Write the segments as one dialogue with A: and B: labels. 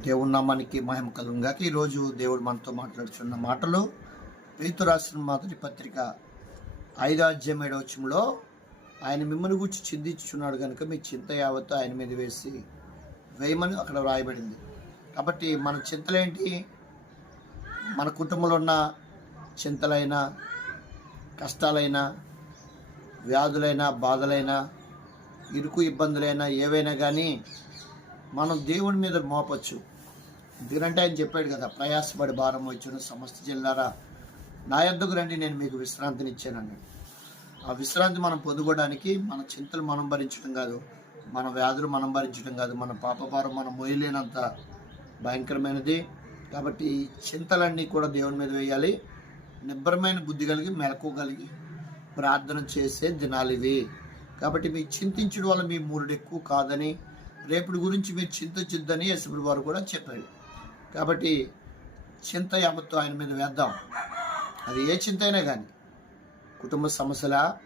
A: దేవుని నామానికి మహిమ కలుగుగాక ఈరోజు దేవుడు మనతో మాట్లాడుతున్న మాటలు పేతు రాసిన మొదటి పత్రిక ఐదో అధ్యాయం ఆయన మిమ్మల్ని గురించి చిందించుచున్నాడు కనుక మీ చింత యావత్తు ఆయన మీద వేసి వేయమని అక్కడ వ్రాయబడింది. కాబట్టి మన చింతలేంటి? మన కుటుంబంలో ఉన్న చింతలైనా కష్టాలైనా వ్యాధులైనా బాధలైనా ఇరుకు ఇబ్బందులైనా ఏవైనా కానీ మనం దేవుని మీద మోపచ్చు. ఎందుకంటే ఆయన చెప్పాడు కదా ప్రయాసపడి భారం వచ్చిన సమస్త జిల్లారా. నా యొద్దకు రండి నేను మీకు విశ్రాంతిని ఇచ్చానన్నాడు. ఆ విశ్రాంతి మనం పొందుకోవడానికి మన చింతలు మనం భరించడం కాదు మన వ్యాధులు మనం భరించడం కాదు మన పాపభారం మనం మోయలేనంత భయంకరమైనది. కాబట్టి చింతలన్నీ కూడా దేవుని మీద వేయాలి. నిబ్బరమైన బుద్ధి కలిగి మెలకు కలిగి ప్రార్థన చేసే దినాలు ఇవి. కాబట్టి మీ చింతించడం వల్ల మీ మూరుడు ఎక్కువ కాదని రేపటి గురించి మీరు చింతించొద్దని యశుడు వారు కూడా చెప్పారు. కాబట్టి చింత యావత్తు ఆయన మీద వేద్దాం. అది ఏ చింత అయినా కానీ కుటుంబ సమస్యల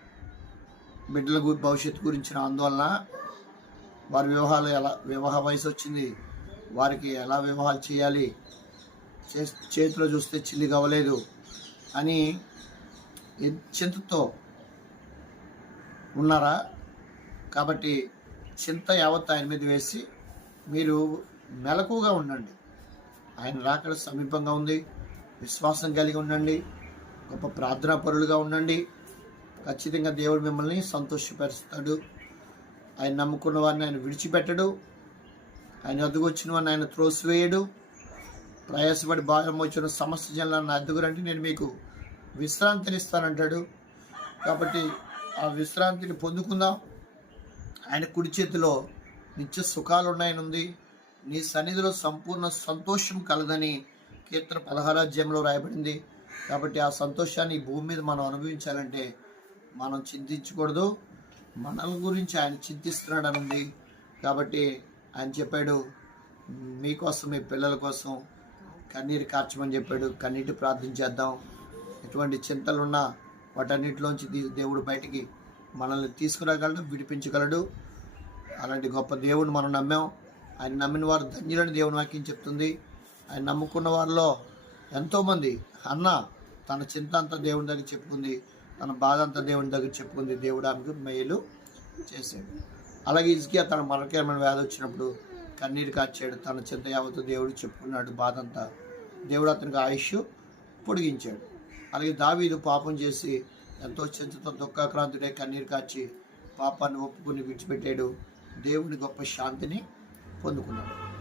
A: బిడ్డల భవిష్యత్తు గురించిన ఆందోళన వారి వివాహాలు ఎలా వివాహ వయసు వచ్చింది వారికి ఎలా వివాహాలు చేయాలి చే- చేతిలో చూస్తే చిల్లి కావలేదు అని చింతతో ఉన్నారా? కాబట్టి చింత యావత్ ఆయన మీద వేసి మీరు మెలకుగా ఉండండి. ఆయన రాకడ సమీపంగా ఉంది. విశ్వాసం కలిగి ఉండండి. గొప్ప ప్రార్థనా పరులుగా ఉండండి. ఖచ్చితంగా దేవుడు మిమ్మల్ని సంతోషపరుస్తాడు. ఆయన నమ్ముకున్న వారిని ఆయన విడిచిపెట్టడు. ఆయన అదుగొచ్చిన వారిని ఆయన త్రోసివేయడు. ప్రయాసపడి భారం వచ్చిన సమస్త జనాలను అద్దుగురంటే నేను మీకు విశ్రాంతిని ఇస్తానంటాడు కాబట్టి ఆ విశ్రాంతిని పొందుకుందాం. ఆయన కుడి చేతిలో నిత్య సుఖాలు ఉన్నాయని ఉంది నీ సన్నిధిలో సంపూర్ణ సంతోషం కలదని కీర్తన పదహారాధ్యంలో రాయబడింది. కాబట్టి ఆ సంతోషాన్ని భూమి మీద మనం అనుభవించాలంటే మనం చింతించకూడదు. మనల గురించి ఆయన చింతిస్తున్నాడని ఉంది కాబట్టి ఆయన చెప్పాడు మీకోసం మీ పిల్లల కోసం కన్నీరు కార్చమని చెప్పాడు. కన్నీటి ప్రార్థించేద్దాం ఎటువంటి చింతలున్నా వాటన్నిటిలోంచి తీ- దేవుడు బయటికి మనల్ని తీసుకురాగలడు విడిపించగలడు. అలాంటి గొప్ప దేవుని మనం నమ్మాం. ఆయన నమ్మిన వారు ధన్యులని దేవుని వాక్యం చెప్తుంది. ఆయన నమ్ముకున్న వారిలో ఎంతోమంది అన్న తన చింత అంతా దేవుని దగ్గర చెప్పుకుంది. తన బాధ అంతా దేవుని దగ్గర చెప్పుకుంది. దేవుడు ఆమెకు మేలు చేసాడు అలాగే ఇజ్కియా తన మరకరమైన వ్యాధి వచ్చినప్పుడు కన్నీరు కాచాడు తన చింత యావత్తు దేవుడు చెప్పుకున్నాడు. బాధ అంతా దేవుడు అతనికి ఆయుష్ పొడిగించాడు. అలాగే దావీదు పాపం చేసి ఎంతో చింతతో దుఃఖాక్రాంతుడే కన్నీరు కాచి పాపాన్ని ఒప్పుకుని విడిచిపెట్టాడు. దేవుని గొప్ప శాంతిని పొందుకున్నాడు.